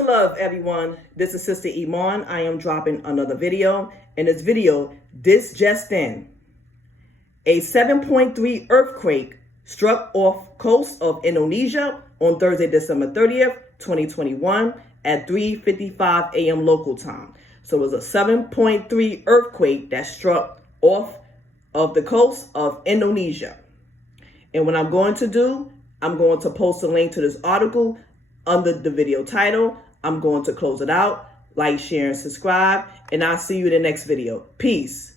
and love, everyone. This is Sister Iman. I am dropping another video. In this video, this just in. A 7.3 earthquake struck off coast of Indonesia on Thursday, December 30th, 2021 at 3:55 a.m. local time. So it was a 7.3 earthquake that struck off of the coast of Indonesia. And what I'm going to do, I'm going to post a link to this article under the video title. I'm going to close it out. Like, share, and subscribe. And I'll see you in the next video. Peace.